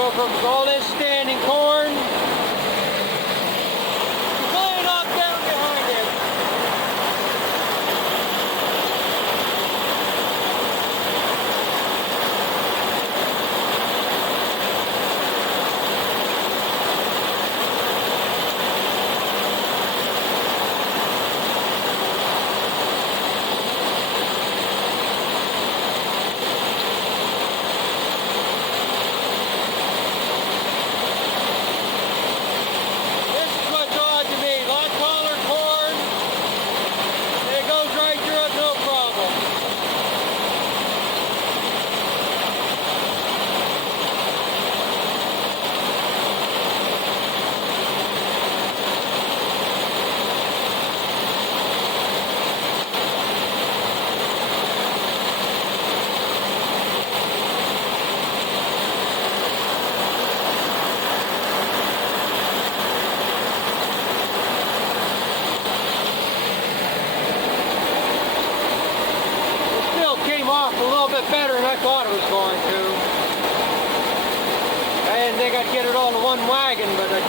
Go from all this standing corn, completely knocked down behind it. Better than I thought it was going to. I didn't think I'd get it all in one wagon, but that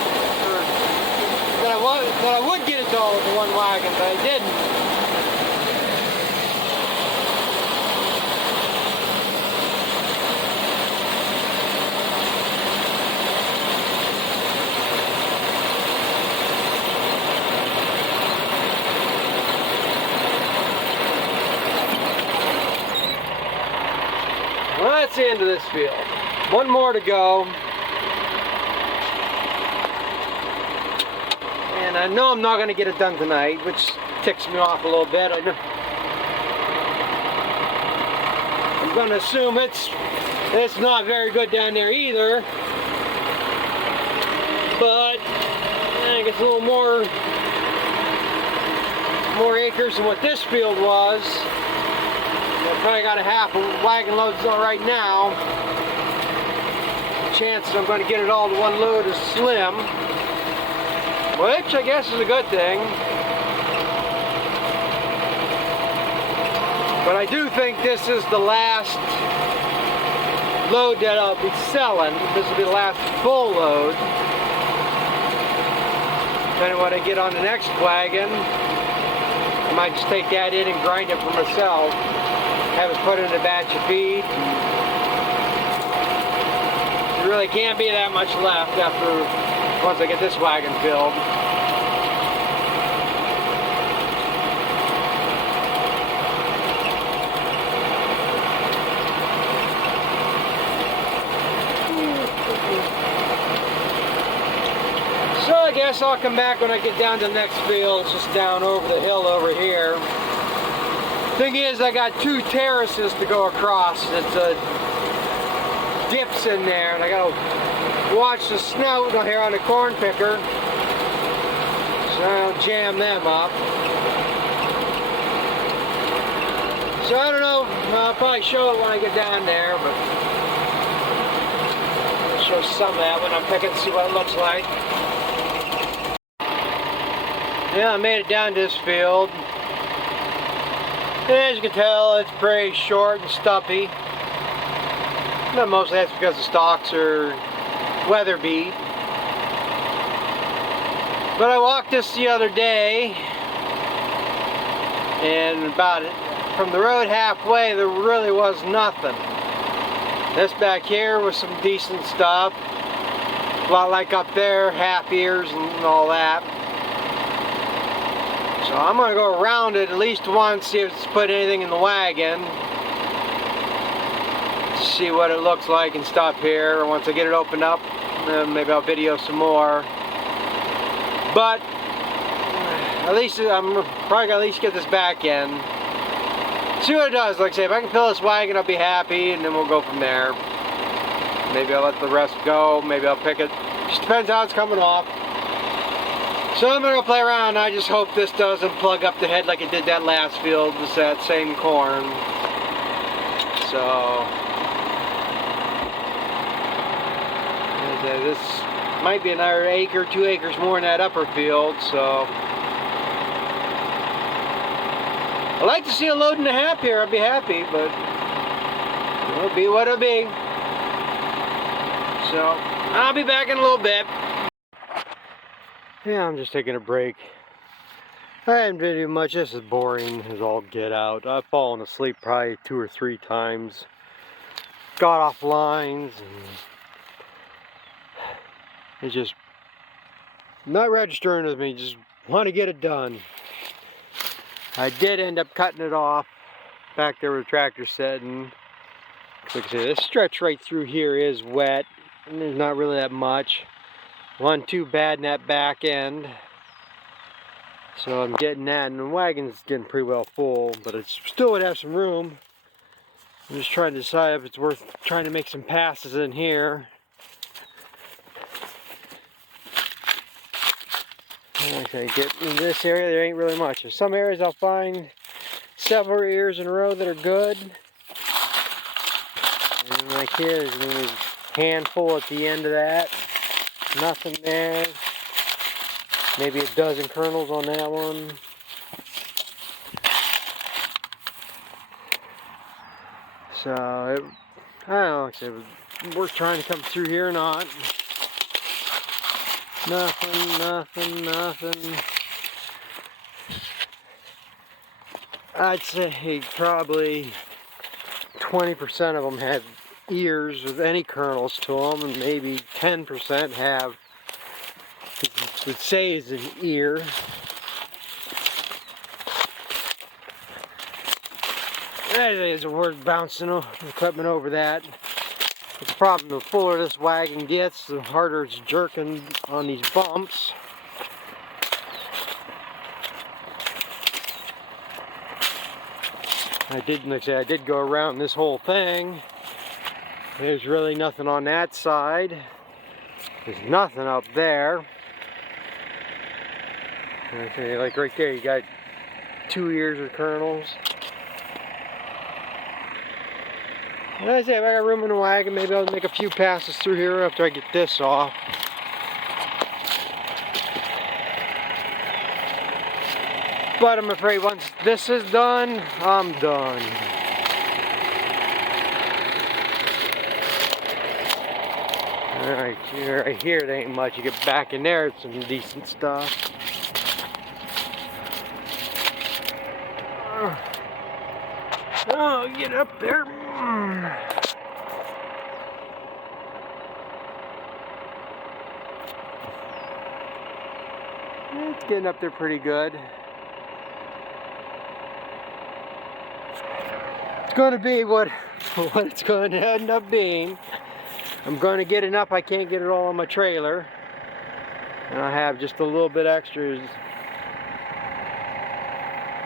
I would get it all in one wagon, but I didn't. Well, that's the end of this field. One more to go. And I know I'm not going to get it done tonight, which ticks me off a little bit. I'm going to assume it's not very good down there either. But I think it's a little more acres than what this field was. I probably got a half a wagon load right now. The chances I'm going to get it all to one load is slim, which I guess is a good thing. But I do think this is the last load that I'll be selling. This will be the last full load. Then when I get on the next wagon, I might just take that in and grind it for myself. Have it put in a batch of feed. There really can't be that much left once I get this wagon filled. So I guess I'll come back when I get down to the next field. It's just down over the hill over here. Thing is, I got two terraces to go across. It's dips in there, and I gotta watch the snout here on the corn picker, so I don't jam them up. So I don't know. I'll probably show it when I get down there, but I'll show some of that when I'm picking, see what it looks like. Yeah, I made it down to this field. As you can tell, it's pretty short and stumpy. But mostly that's because the stalks are weather beat. But I walked this the other day, and from the road halfway, there really was nothing. This back here was some decent stuff. A lot like up there, half ears and all that. So I'm going to go around it at least once, see if it's put anything in the wagon. See what it looks like and stop here. Once I get it opened up, maybe I'll video some more. But at least I'm probably going to at least get this back in. See what it does. Like I say, if I can fill this wagon, I'll be happy, and then we'll go from there. Maybe I'll let the rest go. Maybe I'll pick it. Just depends how it's coming off. So I'm going to play around. I just hope this doesn't plug up the head like it did that last field with that same corn. So this might be another acre, 2 acres more in that upper field. So I'd like to see a load and a half here. I'd be happy, but it'll be what it'll be. So I'll be back in a little bit. Yeah, I'm just taking a break. I haven't been doing much. This is boring as all get out. I've fallen asleep probably 2 or 3 times. Got off lines and it's just not registering with me. Just want to get it done. I did end up cutting it off back there where the tractor's sitting. Like I say, this stretch right through here is wet and there's not really that much. Wasn't too bad in that back end. So I'm getting that, and the wagon's getting pretty well full, but it still would have some room. I'm just trying to decide if it's worth trying to make some passes in here. Okay, get in this area, there ain't really much. There's some areas I'll find several years in a row that are good. And like here, there's a handful at the end of that. Nothing there. Maybe a dozen kernels on that one. So, I don't know, like I said, it was worth trying to come through here or not. Nothing, nothing, nothing. I'd say probably 20% of them had ears with any kernels to them, and maybe 10% have, would say is an ear. I think it's worth bouncing the equipment over that. But the problem, the fuller this wagon gets, the harder it's jerking on these bumps. I did go around this whole thing. There's really nothing on that side. There's nothing up there. Okay, like right there, you got 2 ears of kernels. And I say, if I got room in the wagon, maybe I'll make a few passes through here after I get this off. But I'm afraid once this is done, I'm done. Alright, right here, there ain't much. You get back in there, it's some decent stuff. Oh, get up there. It's getting up there pretty good. It's going to be what it's going to end up being. I'm going to get enough, I can't get it all on my trailer. And I have just a little bit extras,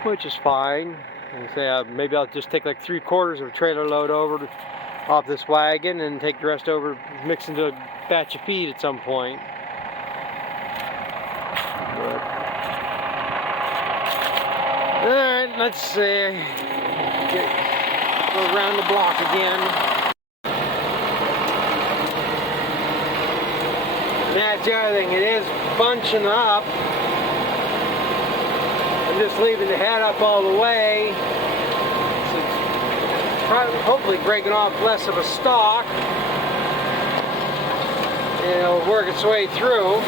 which is fine. And say maybe I'll just take like 3/4 of a trailer load over off this wagon and take the rest over, mix into a batch of feed at some point. Alright, let's see. Go around the block again. That's the other thing, it is bunching up. I'm just leaving the head up all the way. So it's probably, hopefully breaking off less of a stalk. And it'll work its way through.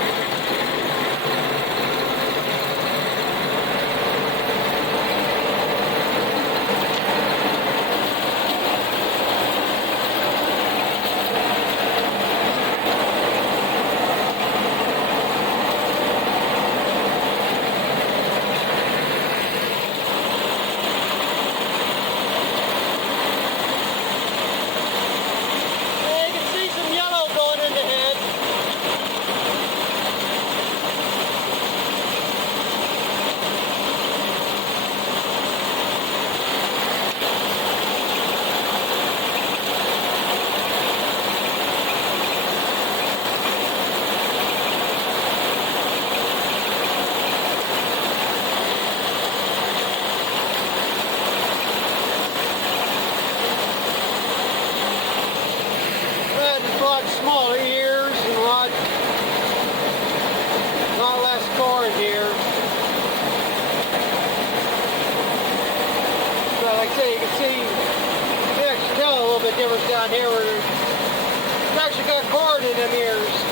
Smaller ears and a lot less corn here. So like I say, you can see, you can actually tell a little bit difference down here where it's actually got corn in them ears.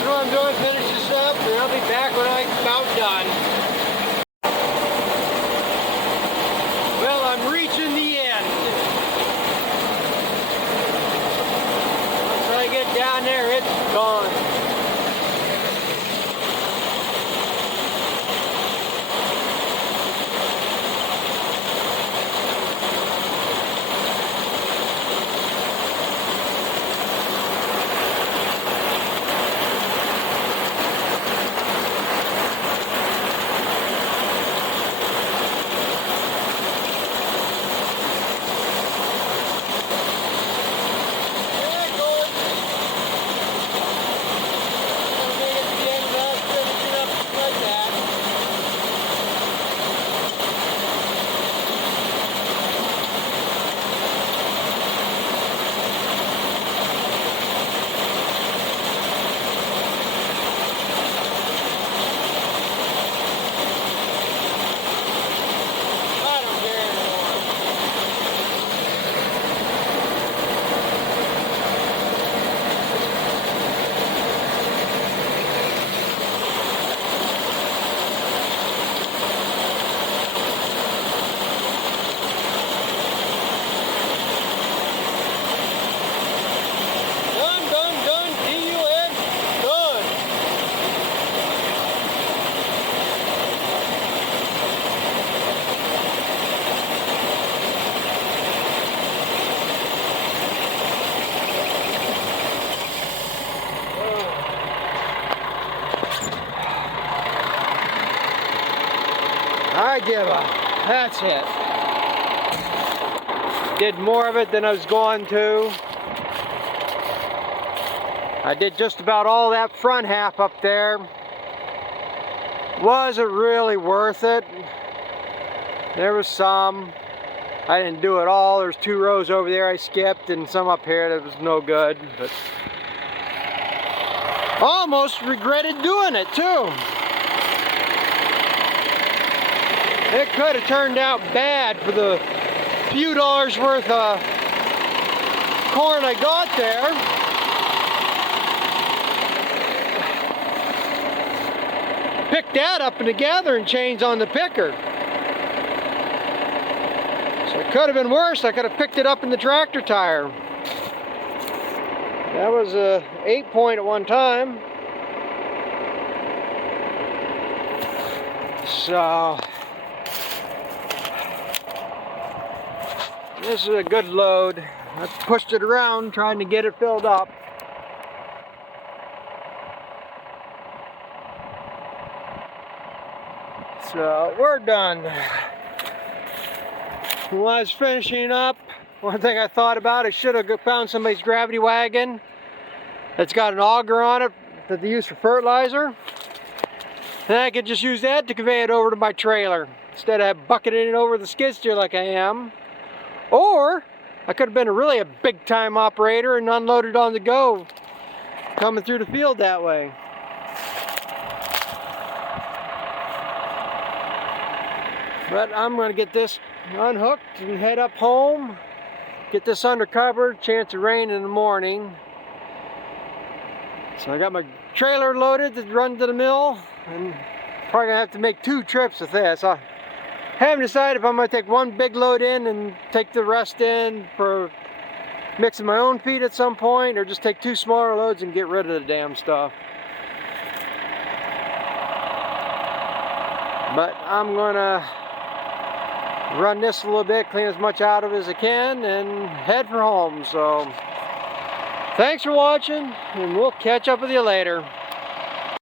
What I'm doing, finish this up, and I'll be back when I'm about done. Well, I'm reaching the end. Once I get down there, it's gone. I give up. That's it. Did more of it than I was going to. I did just about all that front half up there. Was it really worth it? There was some. I didn't do it all. There's 2 rows over there I skipped, and some up here that was no good. But almost regretted doing it too. It could have turned out bad for the few dollars worth of corn I got there. Picked that up in the gathering chains on the picker. So it could have been worse. I could have picked it up in the tractor tire. That was a 8-point at one time. So this is a good load. I pushed it around trying to get it filled up. So we're done. When I was finishing up, one thing I thought about, I should have found somebody's gravity wagon that's got an auger on it that they use for fertilizer. And I could just use that to convey it over to my trailer instead of bucketing it over the skid steer like I am. Or I could have been really a big time operator and unloaded on the go coming through the field that way. But I'm going to get this unhooked and head up home, get this under cover, chance of rain in the morning. So I got my trailer loaded to run to the mill, and probably going to have to make 2 trips with this. I haven't decided if I'm going to take one big load in and take the rest in for mixing my own feed at some point, or just take 2 smaller loads and get rid of the damn stuff. But I'm going to run this a little bit, clean as much out of it as I can, and head for home. So thanks for watching, and we'll catch up with you later.